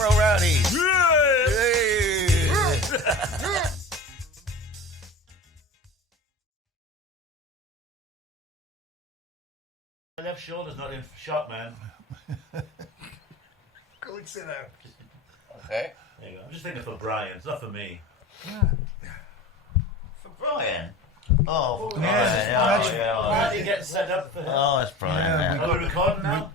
Roll Rowdies. My left shoulder's not in shot, man. Go and sit down. Okay. There you go. I'm just thinking for Brian. It's not for me. For Brian. Oh, for yeah, Brian. Why are you getting set up for him? Oh, it's Brian. Yeah, man. Are we recording now?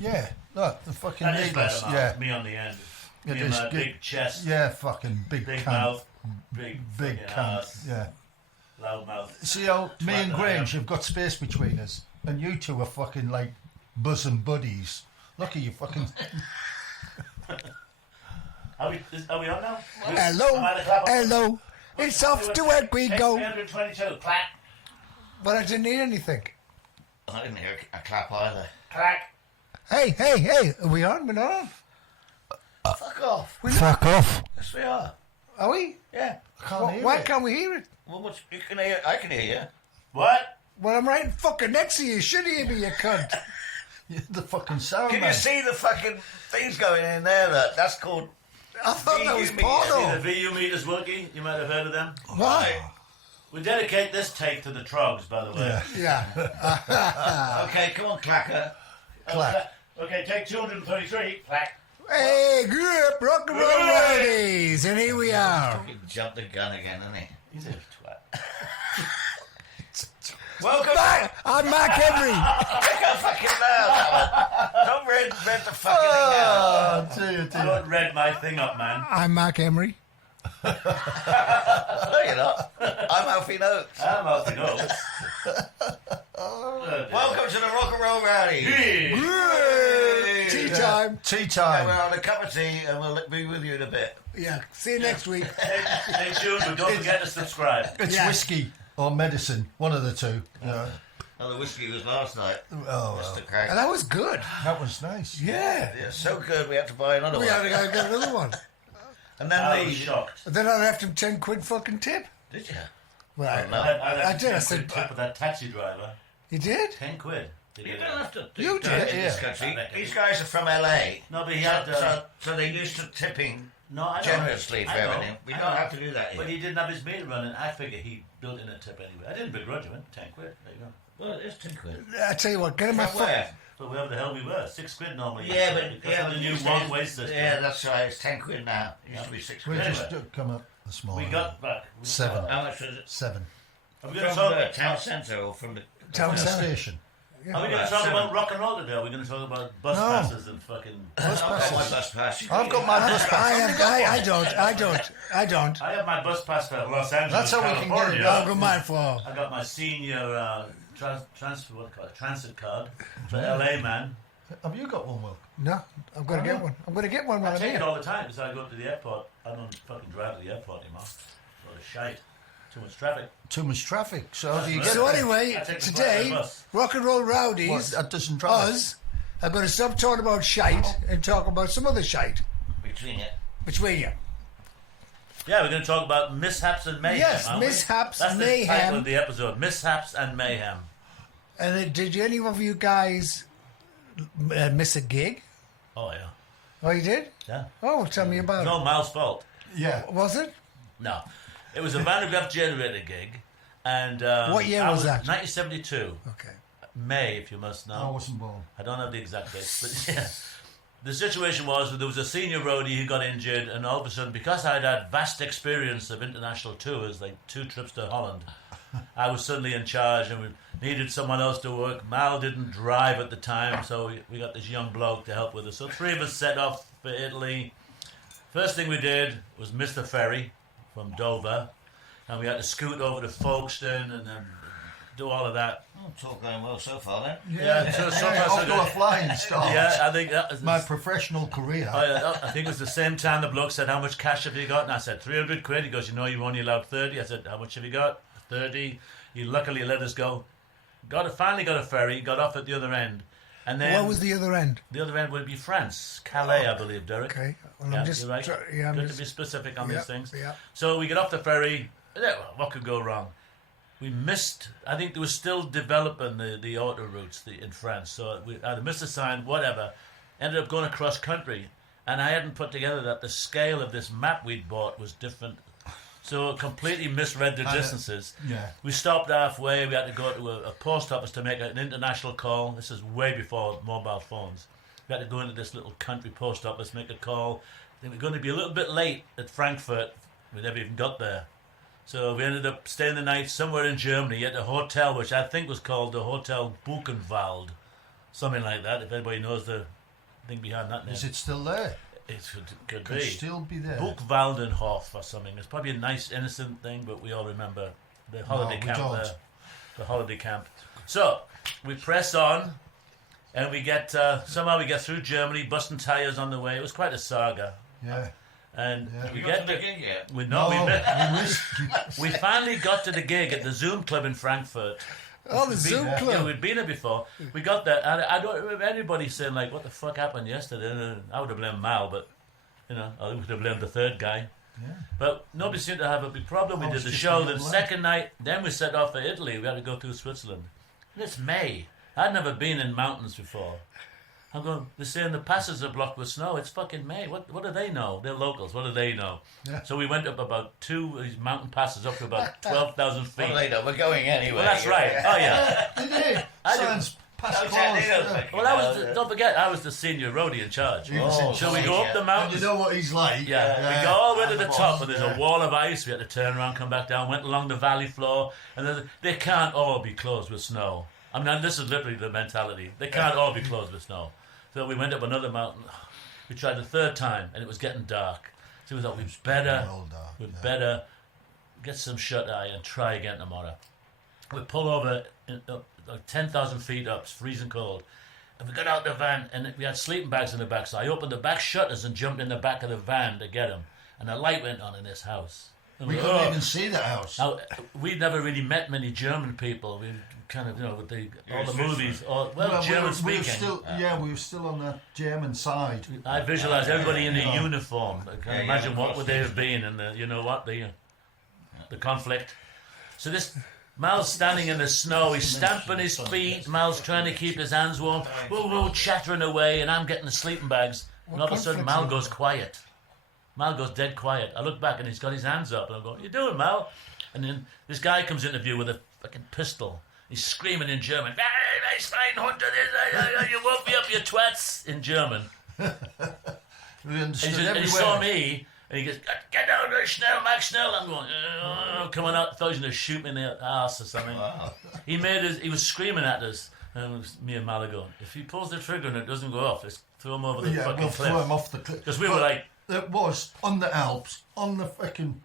Yeah, look, the fucking That is needles. better, Yeah, me on the end. Yeah, Me and just my get- big chest, yeah, fucking big big cunt. mouth, big Big fucking cunt. ass, Yeah. loud mouth. See how me and Twat that I Grange am. have got space between us, and you two are fucking like bosom buddies. Look at you, fucking. Are we on now? Hello, Am I the clap? hello. It's off to work we Take go. 322, clack, But I didn't need anything. I didn't hear a clap either. clack. Hey, are we on? We're not on? Fuck off. Fuck off. Yes, we are. Are we? Yeah. I can't hear Why it. can't we hear it? Well, what, you can hear. I can hear you. What? Well, I'm right fucking next to you. You should hear me, you cunt. You're the fucking sound Can man. you see the fucking things going in there? That's called. I thought that was See See the porno. VU meters, Wilkie? You might have heard of them. Why? We dedicate this take to the Trogs, by the way. Yeah. Yeah. Okay, come on, clacker. Clack. Okay, take 233, clack. Hey, good rock and roll Roadies, and here we are. Fucking jumped the gun again, hasn't he? He's a twat. Welcome. I'm Mark Henry. I can't fucking know that one. Don't read the fucking thing out. Oh, dear, dear. Don't read my thing up, man. I'm Mark Henry. No, you're not. I'm Alfie Noakes. I'm out to go. Welcome to the Rock and Roll Rowdies. Hey. Tea time. Tea And time. we're on a cup of tea and we'll be with you in a bit. Yeah. See you next week. Stay tuned, but don't forget to subscribe. It's Yeah. whiskey or medicine, one of the two. Yeah. Oh, the whiskey was last night. Oh, Just well. the crack. And that was good. That was nice. Yeah. Yeah, so good we had to buy another We one. had to go get another one. And then I was the... shocked. But then I left him 10 quid fucking tip. Did you? Well, I did. I left said, 10 quid tip with that taxi driver. you did? 10 quid. Did You he? don't have to do You that did, in this yeah. country. These guys are from LA. No, but he had. So they're used to tipping No, I know. generously for I know. everything. We I don't know. have to do that But here. he didn't have his meter running. I figured he built in a tip anyway. I didn't begrudge him. 10 quid. There you go. Well, it's 10 quid. I tell you what, get him my From phone. where? But wherever the hell we were, 6 quid normally. Yeah, but because yeah, of the but new these one days- way system. Yeah, that's right. It's 10 quid now. It used to be 6 We quid. just come up this morning. We got back. Seven. How much was it? 7. Are we going to From talk? the town centre or from the... Town From the centre. station. Are we going to talk about rock and roll today? Are we going to talk about bus No. passes and fucking? I've got my bus pass. I've got my bus pass. I don't. I have my bus pass for Los Angeles, That's how we can get it. California. I'll go mine for. I got my senior transfer, what do you call it, transit card for LA, man. Have you got one, Will? No, I'm going to get one. I'm going to get one I when I'm take it here. all the time because I go to the airport. I don't fucking drive to the airport anymore. What a shite. Too much traffic. Too much traffic. So how do you get So there? anyway, I take the today, flight by bus. Rock and Roll What, Rowdies, that doesn't drive. us, are going to stop talking about shite and talk about some other shite Between it. between you. Yeah, we're going to talk about Mishaps and Mayhem. Yes, aren't we? Mishaps, That's the Mayhem. title of the episode. Mishaps and Mayhem. And did any of you guys miss a gig? Oh, yeah. Oh, you did? Yeah. Oh, tell me about No, Mal's fault. Yeah. it. Was it? No. It was a Van de Graaff generator gig. And What year I was that? 1972. Okay. May, if you must know. I wasn't born. I don't have the exact dates, but yeah. The situation was that there was a senior roadie who got injured, and all of a sudden, because I'd had vast experience of international tours, like 2 trips to Holland, I was suddenly in charge, and we needed someone else to work. Mal didn't drive at the time, so we got this young bloke to help with us. So 3 of us set off for Italy. First thing we did was miss the ferry from Dover, and we had to scoot over to Folkestone and then do all of that. Oh, it's all going well so far then. Yeah, so far so Off to a good. flying start. Yeah, I think that was My professional career. I think it was the same time the bloke said, "How much cash have you got?" And I said, 300 quid. He goes, "You know, you're only allowed 30." I said, "How much have you got?" 30. He luckily let us go. Finally got a ferry, got off at the other end. And then What was the other end? the other end would be France. Calais, I believe, Derek. Okay. Well, Yeah, I'm just you're right. I'm Good just- to be specific on yeah, these things. yeah. So we get off the ferry. Yeah, well, what could go wrong? We missed. I think they were still developing the auto routes in France. So we either missed a sign, whatever. Ended up going across country, and I hadn't put together that the scale of this map we'd bought was different. So it completely misread the distances. Yeah. We stopped halfway. We had to go to a post office to make an international call. This is way before mobile phones. We had to go into this little country post office, make a call. I think we're going to be a little bit late at Frankfurt. We never even got there. So we ended up staying the night somewhere in Germany at a hotel, which I think was called the Hotel Buchenwald. Something like that, if anybody knows the thing behind that name. Is it still there? It could Could be. still be there. Buchwaldenhof or something. It's probably a nice, innocent thing, but we all remember the holiday we camp don't. there. The holiday camp. So, we press on, and we get, somehow we get through Germany, busting tyres on the way. It was quite a saga. Yeah. And Yeah. we You get got to the gig yet? we we we finally got to the gig at the Zoom Club in Frankfurt. Oh, the Zoom Yeah, Club. we'd been there before. We got there, and I don't remember anybody saying, like, what the fuck happened yesterday? And I would have blamed Mal, but, you know, I would have blamed the third guy. Yeah. But nobody seemed to have a big problem. We I did was the just show. a The little second night, then we set off for Italy. We had to go through Switzerland. And it's May. I'd never been in mountains before. I'm going, they're saying the passes are blocked with snow. It's fucking May. What do they know? They're locals. What do they know? Yeah. So we went up about two of these mountain passes up to about 12,000 feet. Well, later, we're going anyway. Well, that's right. Oh, yeah. They did. I did. Sans past Oh, calls. Jack, Yeah. Well, I was don't forget, I was the senior roadie in charge. He was in Oh, So we charge. go up the And mountains. you know what he's like. Yeah, we go all the way to the I'm the top, boss. and there's Yeah. a wall of ice. We had to turn around, come back down, went along the valley floor, and they can't all be closed with snow. I mean, this is literally the mentality. They can't all be closed with snow. So we went up another mountain. We tried the third time, and it was getting dark. So we thought we'd Well done, we'd yeah. better get some shut eye and try again tomorrow. We pull over like 10,000 feet up, it's freezing cold. And we got out the van, and we had sleeping bags in the back. So I opened the back shutters and jumped in the back of the van to get them. And the light went on in this house. And We we- couldn't even see the house. Now, we'd never really met many German people. We kind of, you know, with all the movies, German we were speaking. still, we were still on the German side. I visualised everybody in a Yeah. uniform. I can Yeah, imagine yeah, what would they have been, and you know what, the conflict. So this Mal's standing in the snow. He's stamping his feet. Mal's trying to keep his hands warm. Whoa, chattering away, and I'm getting the sleeping bags. And all of a sudden, Mal goes quiet. Mal goes dead quiet. I look back, and he's got his hands up, and I'm going, "What you doing, Mal?" And then this guy comes into view with a fucking pistol. He's screaming in German, "Very nice, fine hunter, you woke me up, you twats," in German. We And understood he everywhere. saw me, and he goes, "Get down there, Schnell, Max Schnell." I'm going, coming out, thought he was going to shoot me in the ass or something. Wow. He was screaming at us, and it was me and Mal going, "If he pulls the trigger and it doesn't go off, let's throw him over the Yeah, fucking we'll cliff." throw him off the cliff. Because we were like, It was on the Alps, on the fucking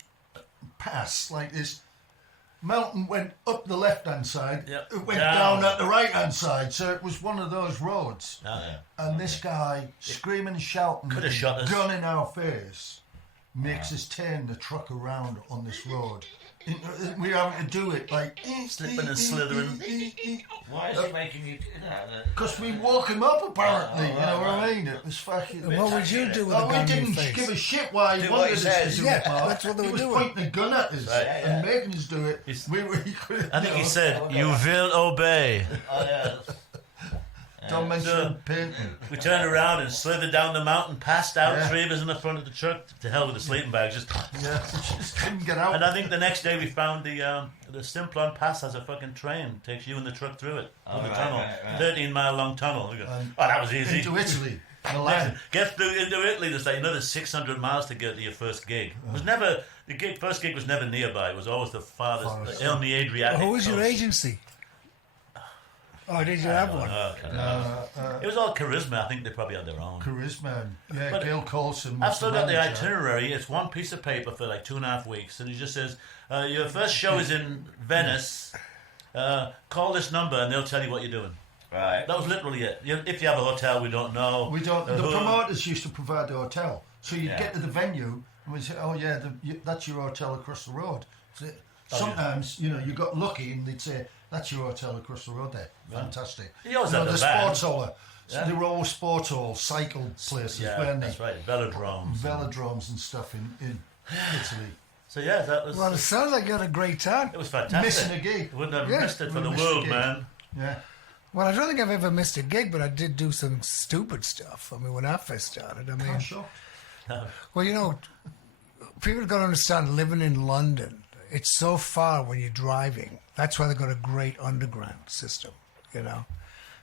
pass, like this. Mountain went up the left-hand side, Yep. it went Down. down at the right-hand side, so it was one of those roads. yeah. And this guy, screaming and shouting, Could have with a shot us. gun in our face, makes us turn the truck around on this road. We're having to do it like... Slipping and slithering. Why is he making you do that? Because we woke him up, apparently, you know what I mean? It was fucking... And what would you do with a Oh, we gun in your didn't face? give a shit why he Do what wanted he us says. to do Yeah, it, Mark. that's what they He were was doing. pointing a gun at us Right, and making us do it. He's- I I think he said, "You will obey." Oh, yeah. Don't mention So- painting. We turned around and slithered down the mountain, passed out, Yeah. 3 of us in the front of the truck. To hell with the sleeping bags. Just. Yeah, just couldn't get out. And I think the next day we found the Simplon Pass has a fucking train, takes you and the truck through it, through the right, tunnel, right. 13-mile long tunnel. We go, oh, that was easy. Into Italy, Milan. Get through into Italy. There's like another 600 miles to get to your first gig. It was never first gig was never nearby. It was always the farthest, Farthest. on the Adriatic. Who was your coast. agency? Oh, did you have one? Oh, okay. It was all charisma. I think they probably had their own. Charisma. Yeah, But Gail Coulson. I've was still got the manager. itinerary. It's one piece of paper for like 2.5 weeks, and it just says, "Your first show is in Venice. Call this number, and they'll tell you what you're doing." Right. That was literally it. If you have a hotel, we don't know. We don't. The who- promoters used to provide the hotel, so you'd Yeah. get to the venue and we'd say, "Oh yeah, that's your hotel across the road." So sometimes you got lucky and they'd say, "That's your hotel across the road there." Fantastic. You always know, had the the van. sports hall. So Yeah. they were all sports hall, cycle places, Yeah, weren't they? that's right. Velodromes. Velodromes and stuff in Italy. So yeah, that was. Well, it sounds like you had a great time. It was fantastic. Missing a gig. Wouldn't have Yeah, missed it for we the missed the world, gig. man. Yeah. Well, I don't think I've ever missed a gig, but I did do some stupid stuff. I mean, when I first started, I mean, I'm sure. well, you know, people got to understand living in London, it's so far when you're driving. That's why they've got a great underground system, you know.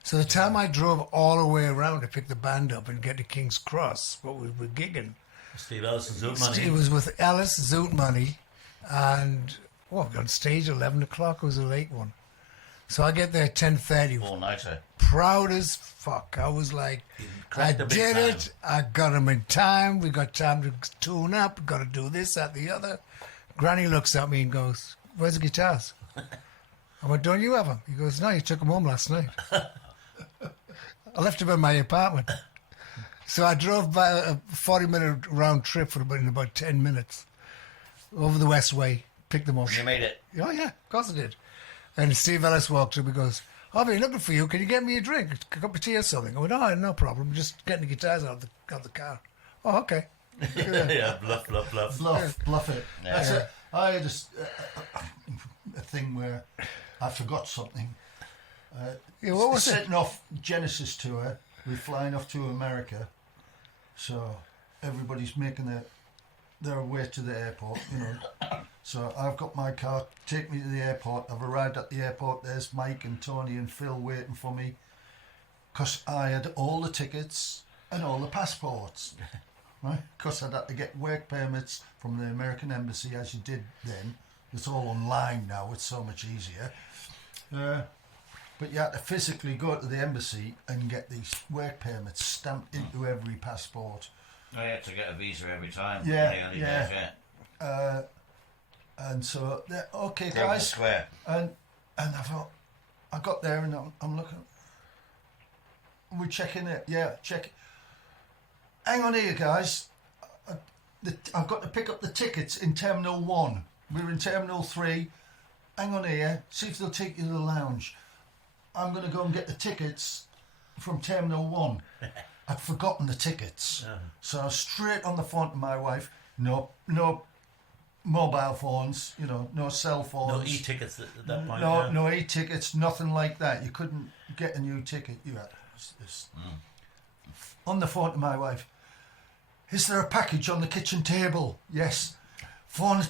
So the time I drove all the way around to pick the band up and get to King's Cross, what we were gigging, Steve Ellis and Zoot Money. it was with Ellis, Zoot Money, and on stage 11 o'clock. It was a late one. So I get there at 10:30. All nighter. Proud as fuck. I was like, I cracked the big did time. it. I got them in time. We got time to tune up. Got to do this, that, the other. Granny looks at me and goes, "Where's the guitars?" I went, "Don't you have them?" He goes, "No, you took them home last night." I left them in my apartment. So I drove by a 40-minute round trip in about 10 minutes over the West Way, picked them up. You made it. Oh, yeah, of course I did. And Steve Ellis walked up and goes, "I've been looking for you. Can you get me a drink? A cup of tea or something?" I went, "Oh, no problem. Just getting the guitars out of the car." "Oh, okay." Yeah, bluff, bluff, bluff. Bluff it. Yeah. That's it. I had a thing where I forgot something. Yeah, what was it? Setting off Genesis tour, we're flying off to America, so everybody's making their way to the airport, you know. So I've got my car, take me to the airport. I've arrived at the airport. There's Mike and Tony and Phil waiting for me, because I had all the tickets and all the passports, right? Because I'd had to get work permits from the American embassy, as you did then. It's all online now. It's so much easier. But you had to physically go to the embassy and get these work permits stamped into every passport. I had to get a visa every time. Yeah, in the early yeah. days, yeah. And so, okay, Grosvenor guys. Square. And I thought, I got there and I'm looking. We're checking it. Yeah, check it. Hang on here, guys. I've got to pick up the tickets in Terminal 1. We're in Terminal 3. Hang on here. See if they'll take you to the lounge. I'm going to go and get the tickets from Terminal 1. I'd forgotten the tickets. So I was straight on the phone to my wife. No mobile phones, you know, no cell phones. No e-tickets at that point. No, yeah. no e-tickets, nothing like that. You couldn't get a new ticket. You had on the phone to my wife. "Is there a package on the kitchen table?" "Yes." Phone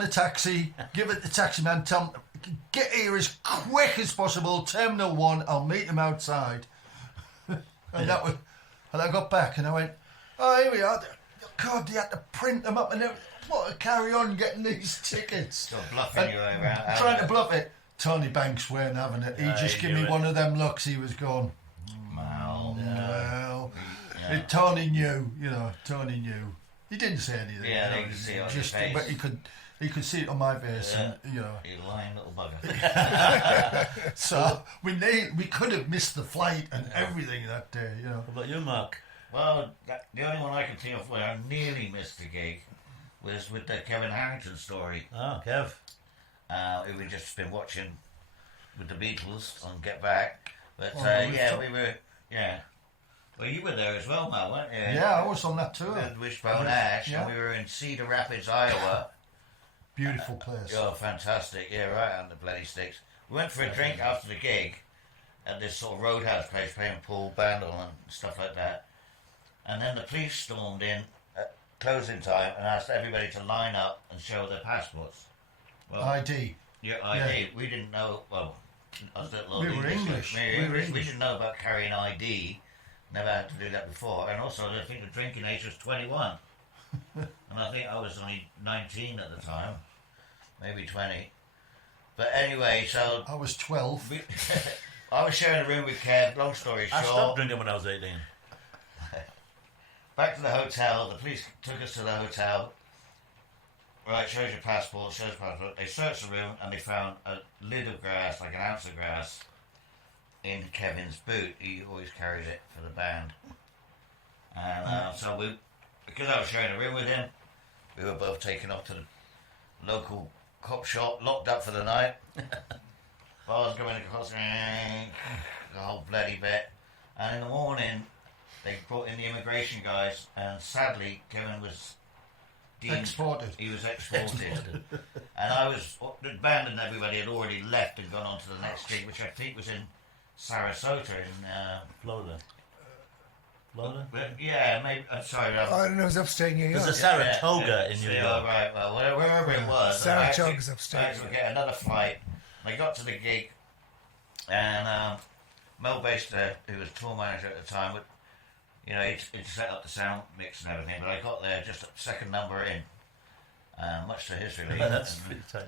a taxi. Give it the taxi man. Tell him, "Get here as quick as possible. Terminal 1. I'll meet him outside." And that was. And I got back and I went, "Oh, here we are." God, they had to print them up and everything. What to carry on getting these tickets? So bluffing your way around. Trying to bluff it. Tony Banks weren't having it. He just he gave knew me it. one of them looks. He was going, Wow. well. Yeah. Tony knew, you know. Tony knew. He didn't say anything. Yeah, you they know, could see it on just, your face. but he could see it on my face, Yeah. and you know. You lying little bugger. So we could have missed the flight and everything that day, you know. What about you, Mark? Well, the only one I can think of where I nearly missed the gig was with the Kevin Harrington story. Oh, Kev. Who we'd just been watching with the Beatles on Get Back. But we were, Well, you were there as well, Mal, weren't you? Yeah, I was on that tour. With Wishbone Ash, yeah. and we were in Cedar Rapids, Iowa. Beautiful place. Oh, fantastic. Yeah, right on the bloody sticks. We went for a drink after the gig at this sort of roadhouse place playing Paul Bandle and stuff like that. And then the police stormed in at closing time and asked everybody to line up and show their passports. Well, ID. your ID. We didn't know, well, us little We were English. We were We English. didn't know about carrying ID. Never had to do that before. And also, I think the drinking age was 21. And I think I was only 19 at the time. Maybe 20. But anyway, so I was 12. I was sharing a room with Kev. Long story I short, stopped drinking when I was 18. back to the hotel. The police took us to the hotel. Right, shows your passport, shows passport. They searched the room and they found a lid of grass, like an ounce of grass, in Kevin's boot. He always carries it for the band. And so because I was sharing a room with him, we were both taken off to the local cop shop, locked up for the night. Bars going across, the whole bloody bit. And in the morning, they brought in the immigration guys, and sadly, Kevin was deemed... Exported. He was exported. And the band and everybody had already left and gone on to the next gig, which I think was in Sarasota in Florida. Florida? yeah, maybe. Sorry. Oh, no, it was upstate New York. There's a Saratoga in New Yeah, York. right. Well, wherever it was. Saratoga's I upstate. actually get another flight. I got to the gig, and Mel Baster, who was tour manager at the time, he'd set up the sound mix and everything. But I got there just second number in, much to his relief. That's pretty tight.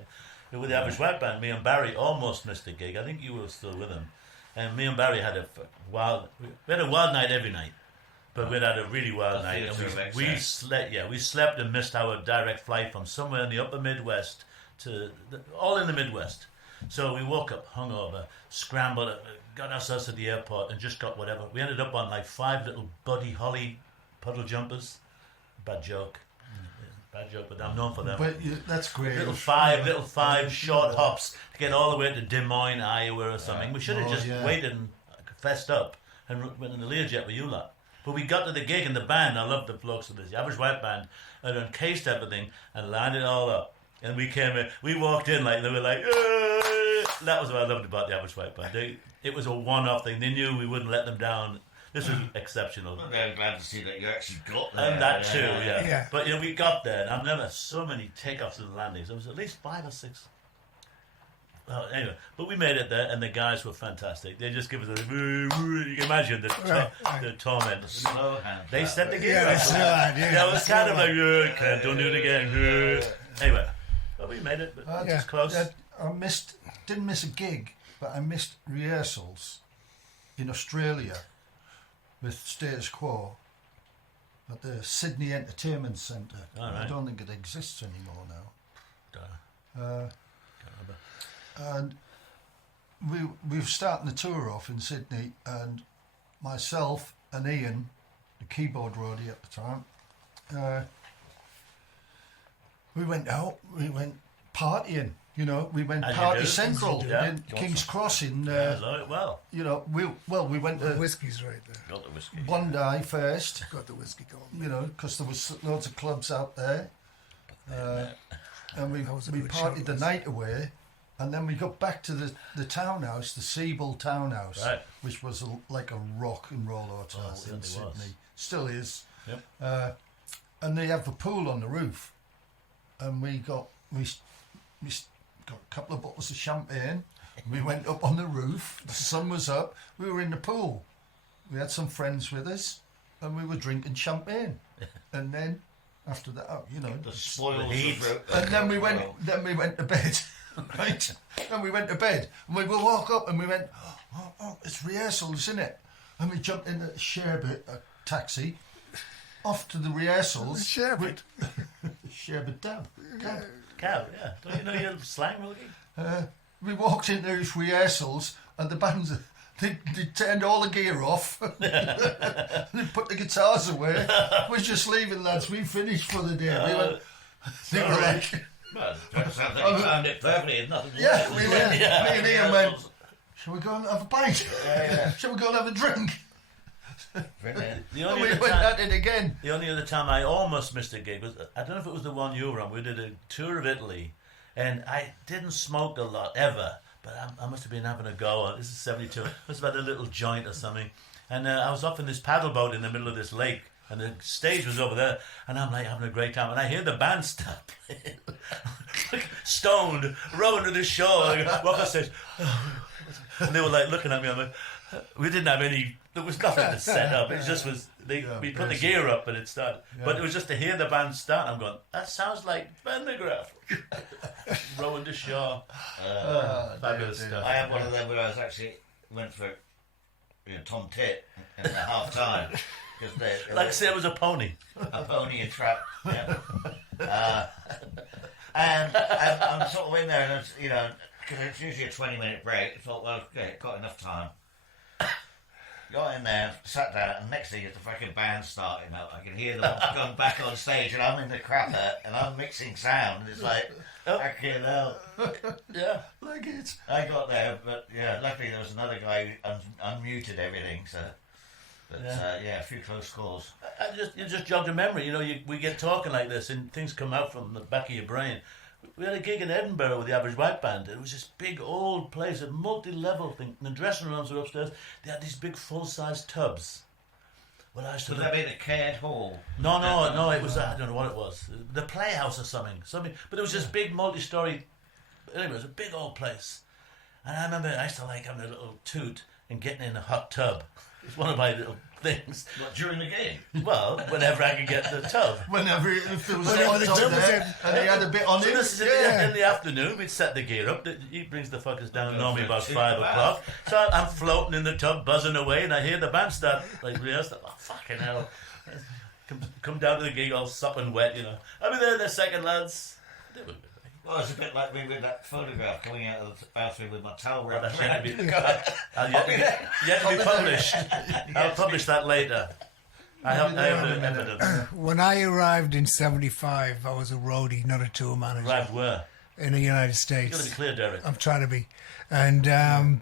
With the Average White Band, me and Barry almost missed the gig. I think you were still with him. And me and Barry had a wild night every night. But we'd had a really wild night. And we slept and missed our direct flight from somewhere in the upper Midwest all in the Midwest. So we woke up hungover, scrambled, got ourselves to the airport and just got whatever. We ended up on like 5 little Buddy Holly puddle jumpers. Bad joke, but I'm known for them. But that's great. Little five short hops to get all the way to Des Moines, Iowa or something. We should have just waited and fessed up and went in the Learjet with you lot. But we got to the gig and the band, I love the blokes of this, the Average White Band, and encased everything and lined it all up. And we came in, we walked in like, they were like, that was what I loved about the Average White Band. It was a one-off thing. They knew we wouldn't let them down. This was exceptional. I'm very glad to see that you actually got there. And that too, yeah. Yeah. But we got there, and I've never so many takeoffs and landings. There was at least 5 or 6. Well, anyway, but we made it there, and the guys were fantastic. They just give us a. You can imagine the torment. Slow hand. They set the gear Yeah, up. that's right. Yeah, It was kind of like, don't do it again. Anyway, but we made it. But just close. I didn't miss a gig, but I missed rehearsals in Australia with Status Quo at the Sydney Entertainment Centre. All right. I don't think it exists anymore now. Duh. And we were starting the tour off in Sydney, and myself and Ian, the keyboard roadie at the time, we went out, we went partying, we went As you party do. central Yeah. in King's Cross in, Well, we went The to whiskey's right there. got the whiskey. Bondi first, Got the whiskey going. because there was loads of clubs out there, and we That was a partied good show, the was night away. And then we got back to the townhouse, the Siebel townhouse, Right. which was like a rock and roll hotel Oh, it in certainly was. Sydney. Still is. Yep. And they have a pool on the roof. And we got a couple of bottles of champagne. We went up on the roof. The sun was up. We were in the pool. We had some friends with us, and we were drinking champagne. And then after that, The spoils The heat. and then we went to bed. Right, and we went to bed, and we would walk up, and we went, oh, it's rehearsals, isn't it? And we jumped in a Sherbet taxi, off to the rehearsals. Sherbet. Sherbet down. Cow, yeah. Don't you know your slang, Wilkie? We walked into these rehearsals, and the bands, they turned all the gear off. They put the guitars away. We're just leaving, lads. We finished for the day. They were like. Well, that sounds like you found it perfectly. It's nothing. Yeah, we went. Me and Ian went, Yeah. shall we go and have a pint? Shall we go and have a drink? Brilliant. The And only, we other went time, at it again. the only other time I almost missed a gig was, I don't know if it was the one you were on. We did a tour of Italy, and I didn't smoke a lot ever, but I must have been having a go. This is 72. I must have had a little joint or something. And I was off in this paddle boat in the middle of this lake, and the stage was over there, and I'm like having a great time, and I hear the band start playing. Stoned, rowing to the shore. I walk on stage, and they were like looking at me. I'm like, we didn't have any. There was nothing to set up. It just was. We put the gear up and it started. But it was just to hear the band start. I'm going. That sounds like Bendegraph. Rowing to shore. Fabulous stuff. I had one of them where I was actually went for Tom Tit in the half time because Like I say, it was a pony. a pony and trap. Yeah. And I'm sort of in there, and it's, because it's usually a 20-minute break. I thought, well, okay, got enough time. Got in there, sat down, and next thing is the fucking band starting up. I can hear them going back on stage, and I'm in the crapper, and I'm mixing sound, and it's like, fucking hell. Yeah. Like it. I got there, but luckily there was another guy who unmuted everything, so. But a few close calls. You just jogged a memory. We get talking like this, and things come out from the back of your brain. We had a gig in Edinburgh with the Average White Band. It was this big old place, a multi-level thing. And the dressing rooms were upstairs. They had these big full-size tubs. Well, I Would that be the Caird Hall? No, it was, I don't know what it was. The Playhouse or something. But it was this big multi-story, anyway, it was a big old place. And I remember I used to like having a little toot and getting in a hot tub. It was one of my little things. What, during the game? Well, whenever I could get the tub. Whenever if there was Whenever a the hot tub tub was there, and they had a bit on So it. this is in the afternoon, we'd set the gear up. He brings the fuckers down normally about 5 o'clock. So I'm floating in the tub, buzzing away, and I hear the band start like rehearsal. Oh, fucking hell. Come down to the gig all sopping wet, you know. I'll be there in a second, lads. Well, it's a bit like me with that photograph coming out of the bathroom with my towel Well, wrapped that's around. yet to be published. I'll publish that later. I have the evidence. When I arrived in 75, I was a roadie, not a tour manager. Arrived where? In the United You've States. got to be clear, Derek. I'm trying to be. And Can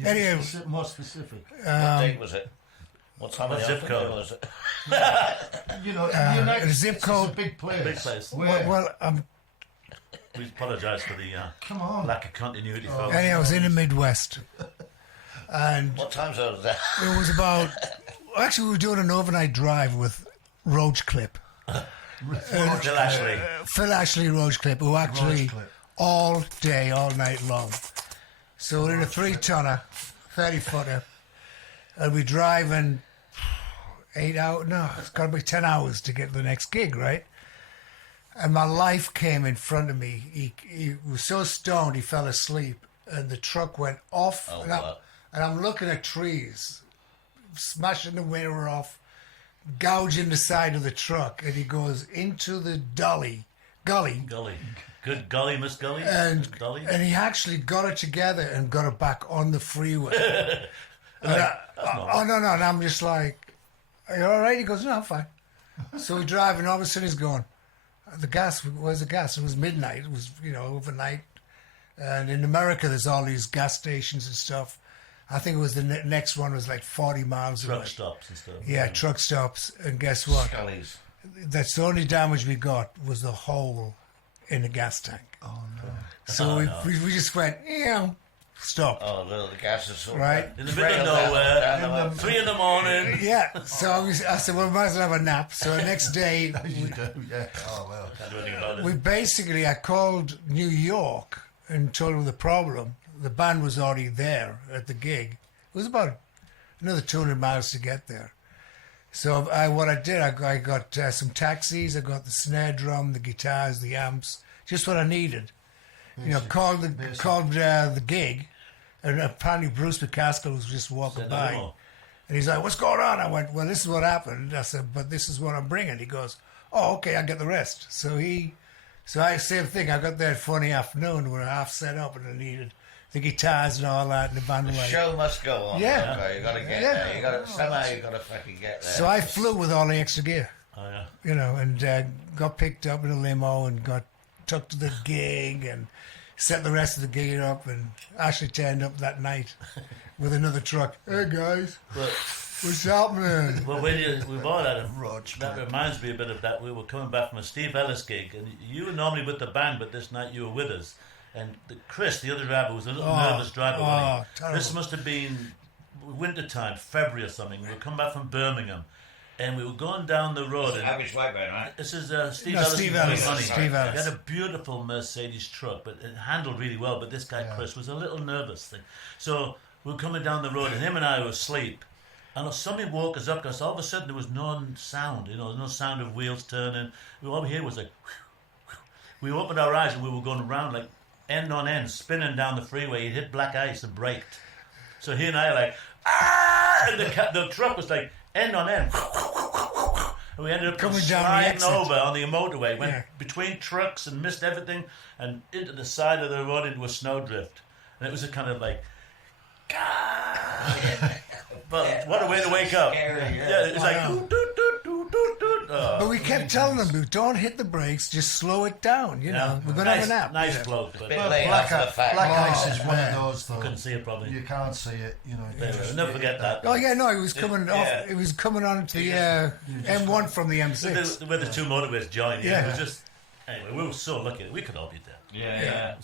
you anyway, be more specific? What date was it? What time What of the zip afternoon code? was it? You know, the United the zip States code- is a big place. Big place. Where? well, We apologise for the Come on. lack of continuity, folks. anyway, I was in the Midwest. And What time zone was that? it was about, actually, we were doing an overnight drive with Roach Clip. Phil Ashley. Phil Ashley, Roach Clip, who actually Clip. all day, all night long. So we're in a 3-tonner, 30-footer, and we're driving 8 hours, no, it's got to be 10 hours to get to the next gig, right? And my life came in front of me. He was so stoned he fell asleep, and the truck went off. Oh, and, wow. I'm looking at trees, smashing the window off, gouging the side of the truck, and he goes into the gully, Gully. Good golly, Miss Gully. and Gully. and he actually got it together and got it back on the freeway. Oh no! And I'm just like, "Are you all right?" He goes, "No, I'm fine." So we're driving. All of a sudden, he's going, "The gas? Where's the gas?" It was midnight. It was overnight. And in America, there's all these gas stations and stuff. I think it was the next one was like 40 miles away. Truck stops and stuff. Yeah, truck stops. And guess what? Scully's. That's the only damage we got was the hole in the gas tank. Oh no. So we just went, stop. Oh, well, the gas is so Right. In the middle of nowhere, down the 3 in the morning. Yeah. So I said, well, we might as well have a nap. So the next day, You do, yeah. Oh well. Can't do anything about it. I called New York and told them the problem. The band was already there at the gig. It was about another 200 miles to get there. So what I did, I got some taxis, I got the snare drum, the guitars, the amps, just what I needed. Called the gig, and apparently Bruce McCaskill was just walking Said by. no. And he's like, "What's going on?" I went, "Well, this is what happened." I said, "But this is what I'm bringing." He goes, "Oh, okay, I'll get the rest." So same thing. I got there at 4 in the afternoon. We're half set up, and I needed the guitars and all that, and the band The like. show must go on. Yeah. Okay, you got to get Yeah. there. You got to somehow. You got to fucking get there. So I flew with all the extra gear, Oh, yeah. and got picked up in a limo and took to the gig and set the rest of the gig up. And Ashley turned up that night with another truck. Hey guys, But, what's happening? well, we've all had Roach that Clip. reminds me a bit of that. We were coming back from a Steve Ellis gig, and you were normally with the band, but this night you were with us. And Chris, the other driver, was a little nervous driver. wasn't he? terrible. This must have been winter time, February or something. We were coming back from Birmingham, and we were going down the road. And Average white man, right? this is Steve No, Ellis. Steve and Ellis. Big Money. Steve Ellis. He had a beautiful Mercedes truck, but it handled really well. But this guy, Chris, was a little nervous. So we were coming down the road, and him and I were asleep. And somebody woke us up because all of a sudden there was no sound, no sound of wheels turning. All we heard was like, we opened our eyes and we were going around like end on end, spinning down the freeway. It hit black ice and braked. So he and I are like, ah! And the truck was like end on end. And we ended up Coming down the sliding exit. over on the motorway, went Yeah. between trucks and missed everything and into the side of the road into a snowdrift. And it was a kind of like, but what a way to wake up. Scary, yeah. Yeah, it was like, Wow. doot, doot, doot, doot, doot, doot. Oh. But we kept telling them, don't hit the brakes, just slow it down. We're gonna have a nap. Nice Yeah. bloke, but Bit I late Black, after the fact. black Oh, ice is one man. of those though. couldn't see it probably. You can't see it, I'll never forget that. Oh yeah, no, it was coming off. It was coming on to the M1 from the M6. Where the two motorways join, Yeah. it was just Anyway, we were so lucky. We could all be there. Yeah.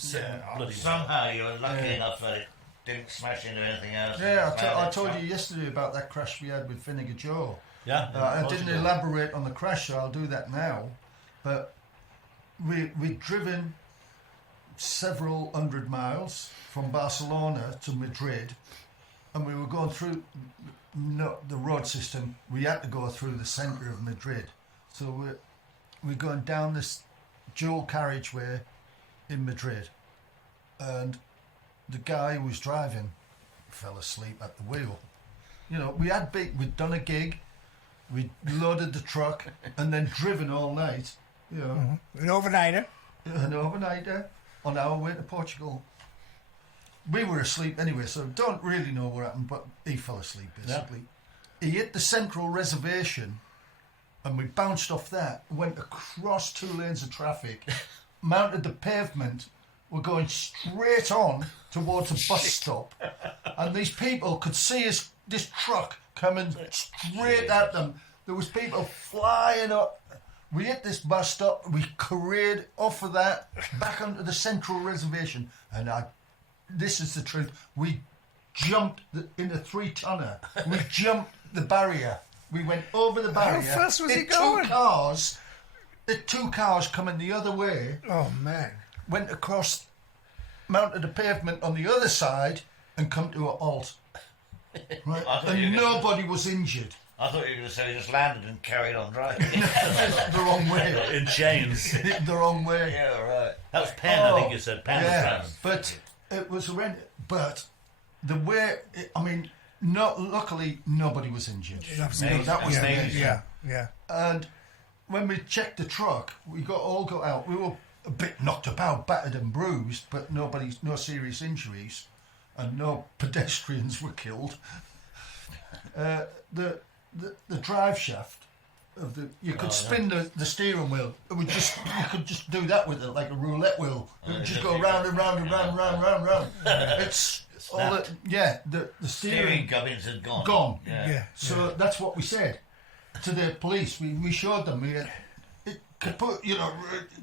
Bloody Somehow you were lucky enough that it didn't smash into anything else. Yeah, I told you yesterday about that crash we had with Vinegar Joe. Yeah. I didn't elaborate on the crash, so I'll do that now. But we'd driven several hundred miles from Barcelona to Madrid, and we were going through the road system. We had to go through the centre of Madrid. So we're going down this dual carriageway in Madrid, and the guy who was driving fell asleep at the wheel. You know, we'd done a gig, we'd loaded the truck, and then driven all night. You know, An overnighter. an overnighter on our way to Portugal. We were asleep anyway, so don't really know what happened, but he fell asleep basically. He hit the central reservation, and we bounced off that, went across 2 lanes of traffic, mounted the pavement. We're going straight on towards a bus stop, and these people could see this truck coming straight at them. There was people flying up. We hit this bus stop. We careered off of that back onto the central reservation, and this is the truth. We jumped in a 3-tonner. We jumped the barrier. We went over the barrier. How fast was he Hit going? Two cars coming the other way. Oh, man. Went across, mounted a pavement on the other side, and come to a halt. Right? And nobody was injured. I thought you were going to say he just landed and carried on driving. The wrong way. In chains. The wrong way. Yeah, right. That was Penn, I think you said. Penn was Yeah, France. but it was horrendous. But the way, luckily nobody was injured. Absolutely. That was amazing. Yeah. And when we checked the truck, we all got out. We were a bit knocked about, battered and bruised, but no serious injuries, and no pedestrians were killed. The drive shaft of you could spin the steering wheel. You could just do that with it like a roulette wheel. It would just go round and round and round and round and round and round. It's all the Steering gubbins had gone. gone. Yeah. So that's what we said to the police. We showed them. Kaput,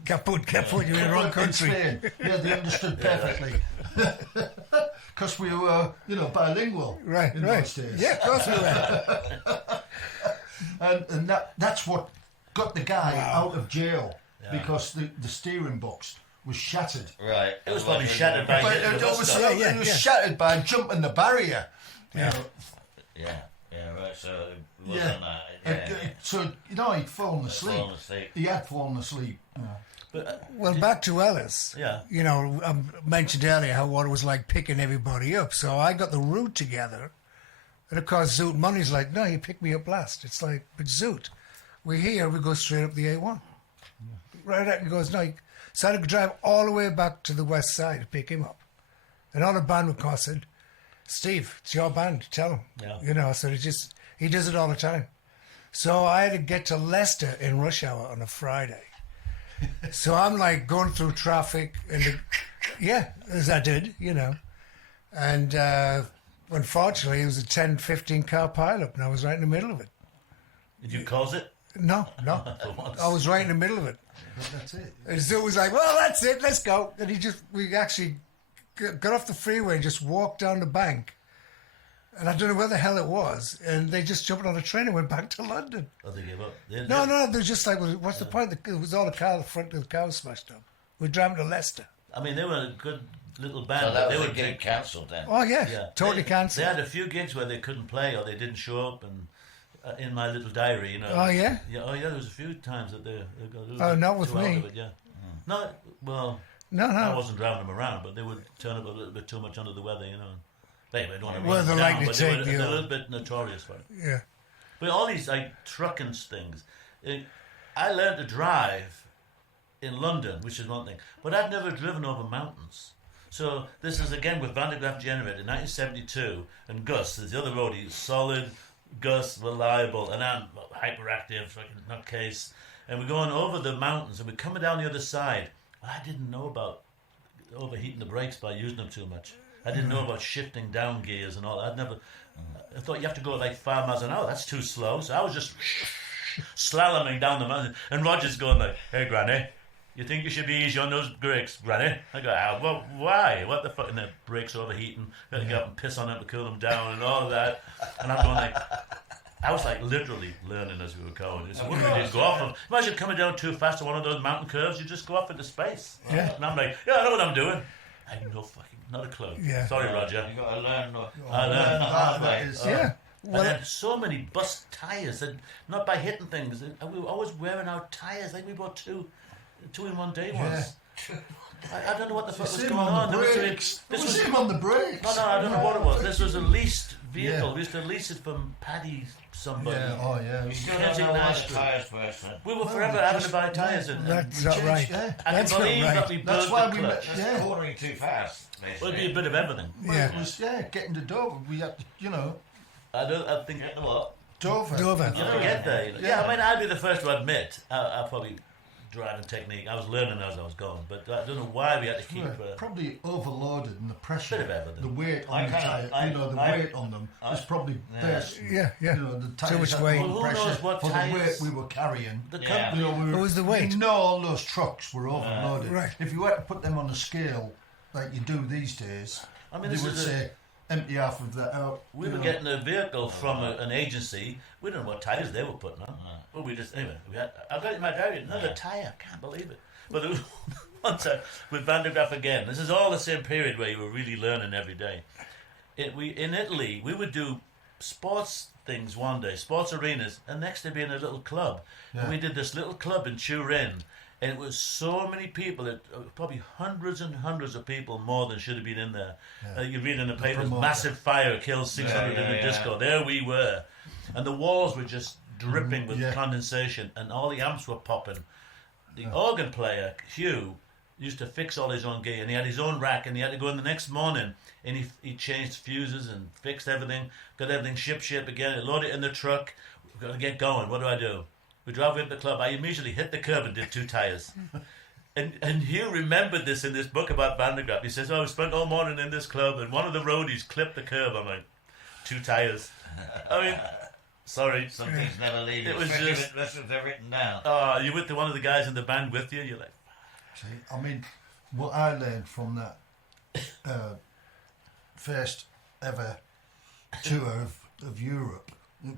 Kaput, you're in the wrong country. Spain. Yeah, they understood perfectly. Because we were, bilingual in those days. Yeah, of course we were. And that's what got the guy out of jail, because the steering box was shattered. Right. It was probably shattered by But hitting it the bus was, stop. it was shattered by jumping the barrier. Yeah. Yeah, right. So it wasn't that. So, he'd fallen asleep. He had fallen asleep. Well, back to Ellis. Yeah. I mentioned earlier what it was like picking everybody up. So I got the route together. And of course, Zoot Money's like, no, you picked me up last. It's like, but Zoot, we're here, we go straight up the A1. Right out, he goes, no. So I had to drive all the way back to the west side to pick him up. And all the band would call said, Steve, it's your band, tell him. Yeah. So he does it all the time. So I had to get to Leicester in rush hour on a Friday. So I'm like going through traffic, and as I did, And unfortunately, it was a 10, 15 car pileup, and I was right in the middle of it. Did you cause it? No. I was right in the middle of it. That's it. And so it was like, well, that's it, let's go. And we actually got off the freeway and just walked down the bank. And I don't know where the hell it was. And they just jumped on a train and went back to London. Oh, they gave up? No, they're just like, well, what's the point? It was all the front of the car was smashed up. We're driving to Leicester. I mean, they were a good little band. So that they was were a gig cancelled then. Oh, yeah. Totally cancelled. They had a few gigs where they couldn't play or they didn't show up, and in my little diary, Oh, yeah? Yeah, there was a few times that they got a little Oh, bit not with too out me. of it, yeah. No, well, No. I wasn't driving them around, but they would turn up a little bit too much under the weather, But anyway, I don't want to Well, run them they like down, to but take they're the- a little bit notorious for it. Yeah. But all these trucking things, I learned to drive in London, which is one thing, but I've never driven over mountains. So this is again with Van de Graaff Generator, 1972, and Gus, there's the other roadie, solid, Gus, reliable, and I'm hyperactive, fucking nutcase. And we're going over the mountains, and we're coming down the other side. I didn't know about overheating the brakes by using them too much. I didn't know about shifting down gears and all that. I thought you have to go like 5 miles an hour. That's too slow. So I was just slaloming down the mountain. And Roger's going like, hey, Granny, You think you should be easy on those brakes, Granny? I go, well, why? What the fuck? And the brakes overheating. Got to get up and piss on them to cool them down and all of that. And I'm going like, I was like literally learning as we were going. It's, what do we do? Go off of, imagine coming down too fast on one of those mountain curves, you just go off into space. Yeah. And I'm like, yeah, I know what I'm doing. I have no fucking, not a clue. Yeah. Sorry, Roger. You got to learn. I learned the hard way. Yeah. And then so many bust tyres, and not by hitting things. And we were always wearing out tyres. Like we bought two in one day once. I don't know what the fuck was going on. This was him on the brakes. No, I don't know what it was. This was a leased vehicle. We used to lease it from Paddy somebody. Yeah. You still don't know why the tyres burst. We were forever having to buy tyres. That's not right. I That's can not believe right. that we That's built why the we clutch. That's cornering too fast. Well, it'd be a bit of everything. Well, it was getting to Dover. We had to, I think what? Dover. You don't get there. Yeah, I mean, I'd be the first to admit I probably driving technique. I was learning as I was going, but I don't know why we had to keep. Probably overloaded, and the pressure, Bit of everything. the weight on the tyre, the weight on them was probably best. Yeah. The tyres Too much had weight. more Well, who pressure knows what for the tyres- weight we were carrying. The Yeah. company. What was the weight? You know, all those trucks were overloaded. Right. If you had to put them on a scale like you do these days, I mean, they this would is say empty half of that out. we were getting a vehicle from an agency. We don't know what tyres they were putting on. Well, we just anyway. I've got it in my diary. Another tyre. Can't believe it. But there was once with Van der Graaf again. This is all the same period where you were really learning every day. In Italy, we would do sports things one day, sports arenas, and next day be in a little club. Yeah. And we did this little club in Turin, and it was so many people, probably hundreds and hundreds of people more than should have been in there. You read in the papers, promoter. massive fire kills 600 in the disco. There we were. And the walls were just dripping with condensation, and all the amps were popping. The organ player, Hugh, used to fix all his own gear, and he had his own rack, and he had to go in the next morning, and he changed fuses and fixed everything, got everything ship again, loaded it in the truck. We've got to get going. What do? We drove into the club. I immediately hit the curb and did 2 tyres. And Hugh remembered this in this book about Van der Graaf. He says, I spent all morning in this club, and one of the roadies clipped the curb. I'm like, 2 tyres. I mean... Sorry. Some things never leave. It was just... they're written down. Oh, you're with one of the guys in the band with you? You're like... See, I mean, what I learned from that first ever tour of Europe,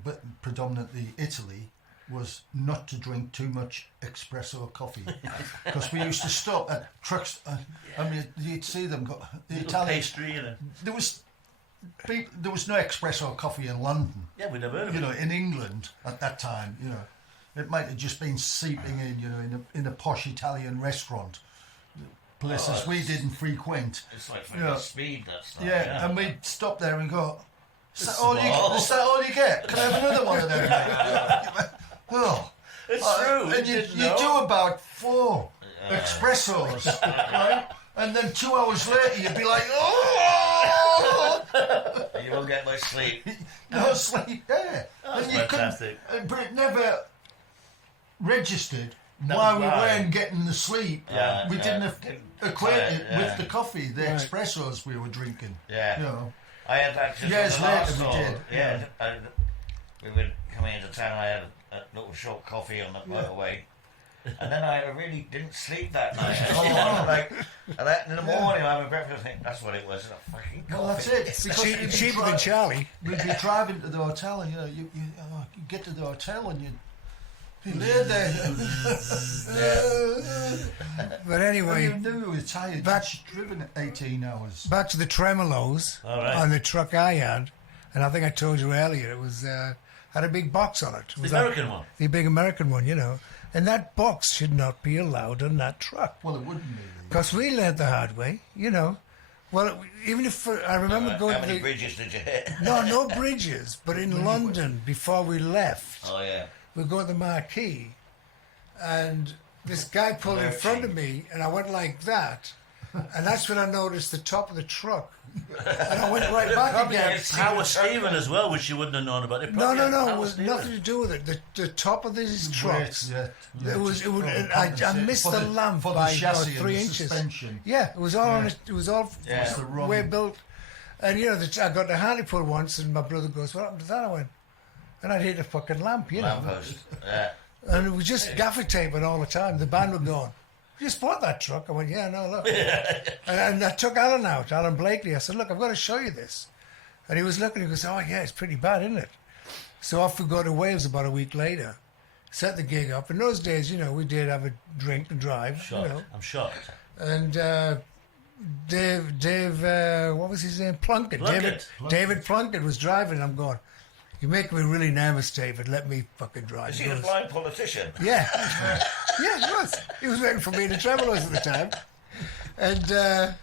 but predominantly Italy, was not to drink too much espresso coffee, because we used to stop at trucks. I mean, you'd see them go. The Italian pastry and there was no espresso coffee in London. Yeah, we'd never heard of it. In England at that time, it might have just been seeping in, in a posh Italian restaurant, places we didn't frequent. It's like fucking speed, that stuff. Yeah, and we'd stop there and go, is that all you get? Can I have another one of them, mate? Oh. It's true. And you do about 4 espressos, right? And then 2 hours later you'd be like, oh! You won't get much sleep. No sleep, yeah. That's And you fantastic. but it never registered why we weren't getting the sleep. Yeah, We didn't equate it yeah. with the coffee, the espressos we were drinking. Yeah. I had that just Years on the last later we tour. did. Yeah. We were coming into town, I had a little short coffee on the motorway. And then I really didn't sleep that night. And then in the morning I have a breakfast, I think that's what it was, a fucking coffee. Well, that's it. Because you'd be Cheaper than Charlie. We'd be driving to the hotel, and you get to the hotel, and you lay there. But anyway, You knew you were tired. You'd driven 18 hours. back to the tremolos All right. on the truck I had, and I think I told you earlier, it was had a big box on it. It The was American one. The big American one, And that box should not be allowed on that truck. Well, it wouldn't be. Because we learned the hard way, Well, even if I remember going How to many the... bridges did you hit? No bridges, but in London, before we left, Oh, yeah. we go to the marquee, and this guy pulled in front of me, and I went like that, and that's when I noticed the top of the truck, and I went right back Probably again. had power steering as well, which you wouldn't have known about. It No, probably had it power was steering. nothing to do with it. The top of these trucks, Yeah, it was. I missed For the lamp for by the chassis about and 3 the inches. suspension. Yeah, it was all on. It was all Yeah. the wrong- way built. And I got the handy pull once, and my brother goes, "What happened to that?" I went, and I'd hit a fucking lamp, Lamppost. Yeah. And it was just gaffer taping all the time. The band were going. You just bought that truck. I went, yeah, no, look. And I took Alan out, Alan Blakely. I said, look, I've got to show you this. And he was looking, he goes, oh, yeah, it's pretty bad, isn't it? So off we go to Wales about a week later. Set the gig up. In those days, you know, we did have a drink and drive. Shocked. You know. I'm shocked. And Dave, what was his name? Plunkett. David Plunkett was driving. I'm going, you make me really nervous, David. Let me fucking drive. Is he the blind politician? Yeah. Yeah, he was. He was waiting for me to travel at the time. And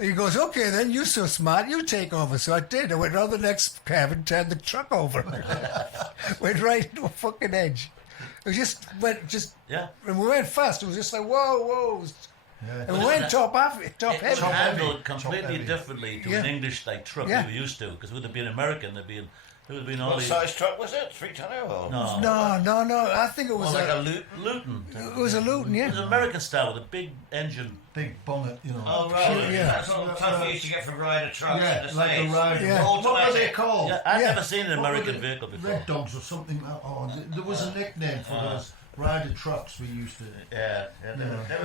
he goes, okay, then, you're so smart, you take over. So I did. I went round the next curve and turned the truck over. Went right into a fucking edge. It Yeah. And we went fast. It was just like, whoa. Yeah. And we went top heavy. It was heavy. handled Top completely heavy. differently to Yeah. an English like truck Yeah. we were used to, because it would have been American. It would have been all What these. size truck was it? 3-tonner or? No. No. I think it was Well, like a Luton. it was a Luton, It was yeah. American style with a big engine. Big bonnet, you know. Oh, right. Yeah. That's what tough you used to get from rider trucks Yeah, in the like a States. rider. Yeah. What were they Automatic. called? Yeah, I've Yeah. never seen an What were American they? vehicle before. Red Dogs or something. There was a nickname for those rider trucks we used to. Yeah.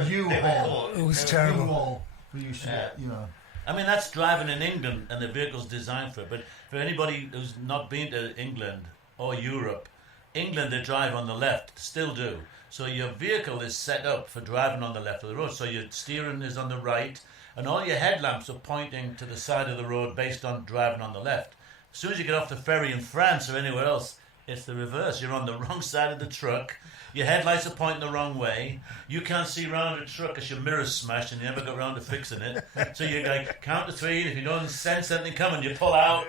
U-Haul. It was terrible. U-Haul. We used to get, you know. I mean, that's driving in England, and the vehicle's designed for it. But for anybody who's not been to England or Europe, England, they drive on the left, still do. So your vehicle is set up for driving on the left of the road. So your steering is on the right, and all your headlamps are pointing to the side of the road based on driving on the left. As soon as you get off the ferry in France or anywhere else, it's the reverse. You're on the wrong side of the truck. Your headlights are pointing the wrong way. You can't see round the truck because your mirror's smashed and you never got round to fixing it. So you like count to 3, and if you don't sense anything coming, you pull out.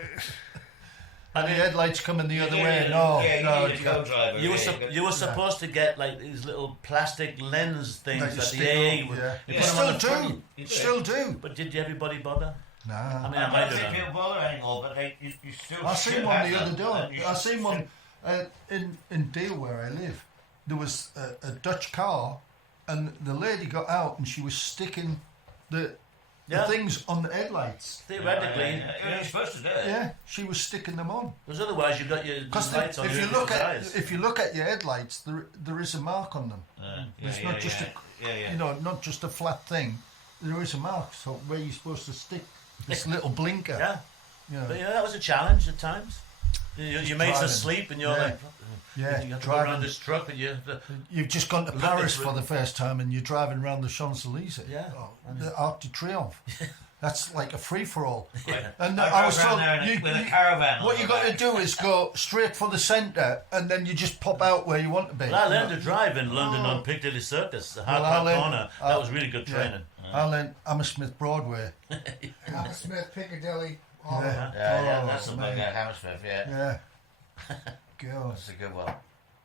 And the headlights coming the other way. Yeah, No, you need a co-driver. You were supposed to get like these little plastic lens things Like you that stick the AA on, would. yeah. you You put them on still the do. You Still do. But did everybody bother? Nah. I mean, I I might don't have think people done. bother anymore, but you still. I seen should one have the other them, and day. you I should- seen one in Deal where I live. There was a Dutch car, and the lady got out and she was sticking the Yeah. things on the headlights. Theoretically, You're supposed to do it. Yeah, she was sticking them on. because otherwise you've got your Because lights on if your you look eyes. at your headlights, there is a mark on them. It's not just you know, not just a flat thing. There is a mark. So where you're supposed to stick this little blinker. Yeah. You know. But that was a challenge at times. Your mates driving. asleep and you're Yeah. like, Yeah, you have to go driving. around this truck and you. You've just gone to Look, Paris it's for the first time and you're driving around the Champs-Élysées. Yeah. The Arc de Triomphe. That's like a free-for-all. Yeah. And I was drove told, around there with a caravan. what on you the got to back. do is go straight for the centre and then you just pop out where you want to be. Well, I learned to drive in London on Piccadilly Circus, the Hard Well, Park I learned- Corner. That was really good training. I learned Hammersmith Broadway. Hammersmith, Piccadilly. Yeah. Yeah, Oh, that's something man. like Hammersmith, yeah. Yeah. God. That's a good one.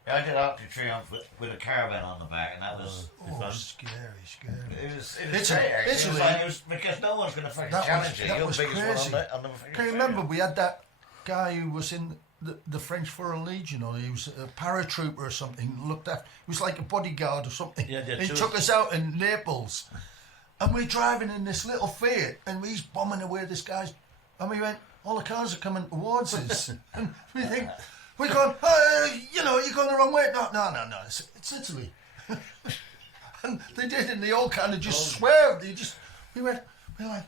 Yeah, I did Arc de Triomphe with a caravan on the back, and that was. Oh, fun. scary. It was Italy- great, actually. Italy- It was because no one's going to fucking That challenge you. that You're was the biggest crazy. one on the fucking Can you train. remember we had that guy who was in the French Foreign Legion, or he was a paratrooper or something, looked after, he was like a bodyguard or something. Yeah, yeah, he two- took us out in Naples, and we're driving in this little Fiat, and he's bombing away this guy's, and we went, all the cars are coming towards us, and we think, we're going, you know, you're going the wrong way. No, it's Italy. And they did, and they all kind of just swerved. We're like,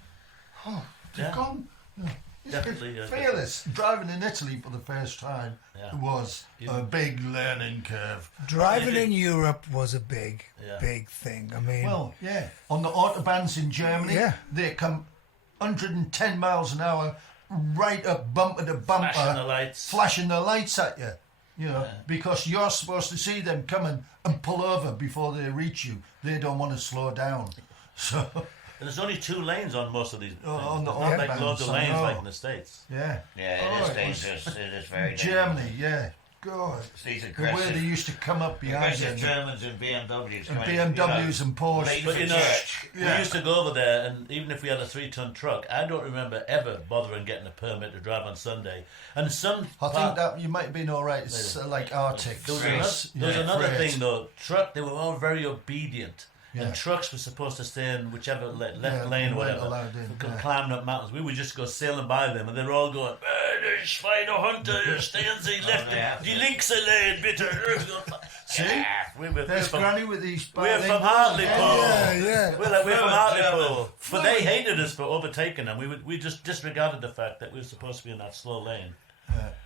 oh, they've Yeah. gone. You know, Definitely, yeah. fearless. Driving in Italy for the first time Yeah. was a big learning curve. Driving in Europe was a big thing. I mean, Well, yeah. On the autobahns in Germany, Yeah. they come 110 miles an hour, right up bumper to bumper, Flashing the lights. flashing the lights at you. You know, because you're supposed to see them coming and pull over before they reach you. They don't want to slow down. So, And there's only 2 lanes on most of these. on the There's not like autobahns, loads of I lanes know. like in the States. yeah. Yeah, Oh, it is it dangerous. It is very dangerous. Germany, yeah. God. These The way they aggressive, used to come up behind you. aggressive Germans and BMWs. And coming, BMWs you and Porsche. late But for you know, church. we used to go over there, and even if we had a 3-ton truck, I don't remember ever bothering getting a permit to drive on Sunday. And some I think that you might have been all right. It's like Arctic. There was Freight. another freight. thing though. They were all very obedient. Yeah. And trucks were supposed to stay in whichever left Yeah, lane they or weren't whatever. allowed in, For yeah. climbing up mountains. We would just go sailing by them, and they were all going, "Schweinehunter, stehen Sie left, they have die to. links Lane, bitte." See? There's from, Granny with these. we're from bilingual- Hartlepool. Yeah. We're from Hartlepool. German. But they hated us for overtaking them. We just disregarded the fact that we were supposed to be in that slow lane.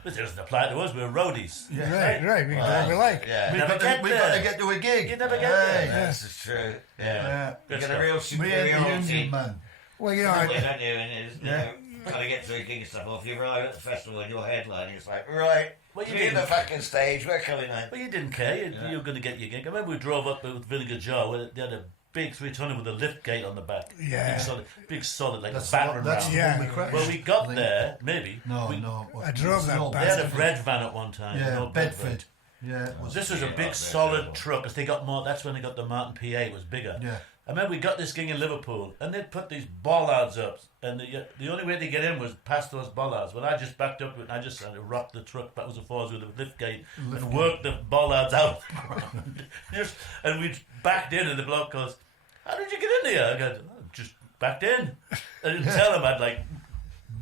But it doesn't apply to us. We're roadies. Yeah. Right. We drive we like. Yeah. We never get We there. got to get to a gig. You never get Hey. there. This is true. Yeah. Yeah. You Good get stuff. a real We ain't the superiority. Union man. Well, you know, What you're I, not doing is, you Yeah. know, gotta get to a gig and stuff. Or if you arrive at the festival and you're headlining, it's like, right, Well, you clear the didn't. fucking stage, we're coming in. Well, you didn't care. You were going to get your gig. I remember we drove up with Vinegar Joe. Where they had a big 3-tonner with a lift gate on the back. Yeah. Big solid like That's a battering that's ram. the Yeah. one we crashed. Well, we got I think. there, maybe. No, we, no. I drove that No, back. They had a Bedford. bread van at one time. Yeah, no Bedford. Yeah. it was- This was a Yeah, big right, solid yeah. truck because they got more. That's when they got the Martin PA. It was bigger. Yeah. I remember we got this gig in Liverpool and they'd put these bollards up, and the only way to get in was past those bollards. Well, I just backed up and I just had to rock the truck backwards and forwards with a lift gate and worked the bollards out. And we backed in, and the bloke goes, "How did you get in here?" I go, "Oh, just backed in." I didn't tell him. I'd like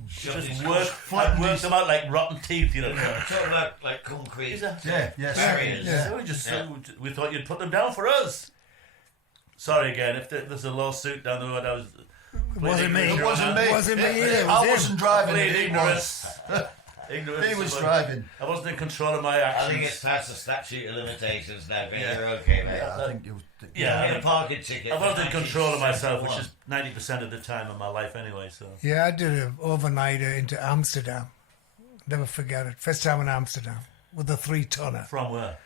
just worked them out like rotten teeth, you know. Talking about like concrete Is that- Yeah. Yes. barriers. Yeah. So we thought you'd put them down for us. Sorry again, if there's a lawsuit down the road, I was. it wasn't me. It wasn't me. It wasn't me either. It was I him. wasn't driving. Complete He ignorance. was. Ignorance. He was of- driving. I wasn't in control of my I actions. think it's past the statute of limitations now, but Yeah. you're okay, mate. I think you. Yeah, Get a parking ticket. I wasn't in control of myself, which 1971. is 90% of the time of my life anyway. So Yeah, I did an overnighter into Amsterdam. Never forget it. First time in Amsterdam with a 3-tonner. from where?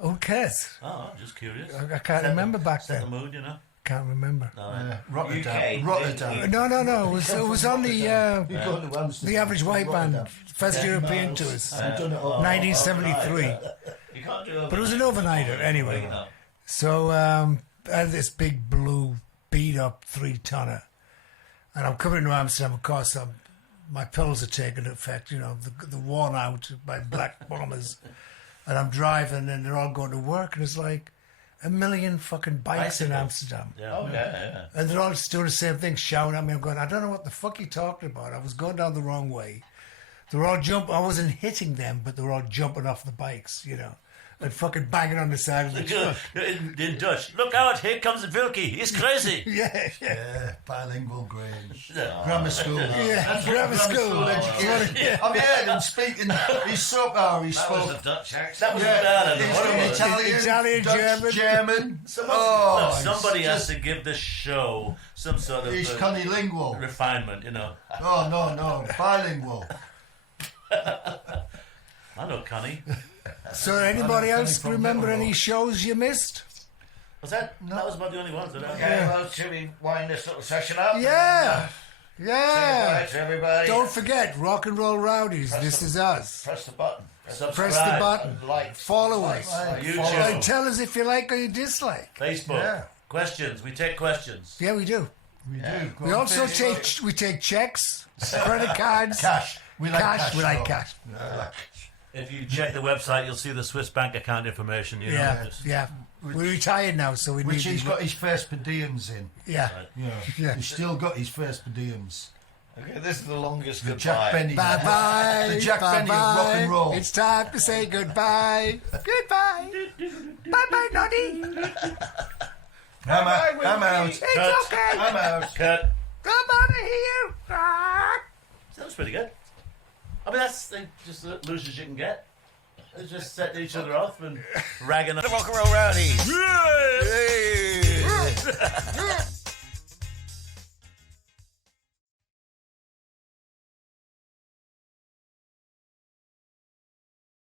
Who cares? Oh, I'm just curious. I can't remember back Set the then. mood, you know. Can't remember. No, Rotterdam. UK. Rotterdam. No. It was on the You go to Amsterdam. the Average White Band Rotterdam. first European tours, I've done it all. 1973. You can't do But it was an overnighter anyway. No. So I had this big blue beat up 3-tonner, and I'm coming to Amsterdam. Of course, my pills are taking effect. You know, the worn out by black bombers, and I'm driving, and they're all going to work, and it's like 1 million fucking bikes in Bicycles. Amsterdam. Yeah. Oh, yeah. And they're all just doing the same thing, shouting at me. I'm going, I don't know what the fuck you're talking about. I was going down the wrong way. They were all jumping. I wasn't hitting them, but they were all jumping off the bikes, you know, and fucking banging on the side of the truck. in Dutch, look out! Here comes Wilko. He's crazy. Yeah. Yeah, bilingual grades. Yeah. Grammar school. Yeah, grammar school. education. I've heard him speaking. He's so he That was spoke. a Dutch accent. That was Yeah, bad. he's What from it was. Italian, Italian, Dutch, German. Look, he's somebody has just- to give this show some sort of He's cunnilingual. refinement, you know. Oh no, bilingual. I know Connie. So anybody I'm else from remember Liverpool. any shows you missed? Was that? That was about the only ones. That I Okay, well, should we wind this little session up? Yeah. Say Yeah. goodbye to everybody. Don't forget, Rock and Roll Rowdies. This is us. Press the button. Subscribe. Press the button. Like. Follow us. YouTube. And tell us if you like or you dislike. Facebook. Yeah. Questions. We take questions. Yeah, we do. We do. Go We on also Facebook. take checks, credit cards, cash. We like cash. We like though. cash. If you check the website, you'll see the Swiss bank account information. You know, Yeah, just- yeah. We're retired now, so we Which need. he's got his first per diems in. Yeah. Yeah. Yeah. He's still got his first per diems. Okay, this is the longest The goodbye. Jack Benny. Bye bye. The Jack Benny of rock and roll. It's time to say goodbye. Goodbye. Bye bye, Noddy. I'm out. It's okay. I'm out. Cut. Come out of here. Ah. That was pretty good. I mean, that's just the loose as you can get. They just set each other off and ragging on. The Rock and Roll Rowdies. Yeah.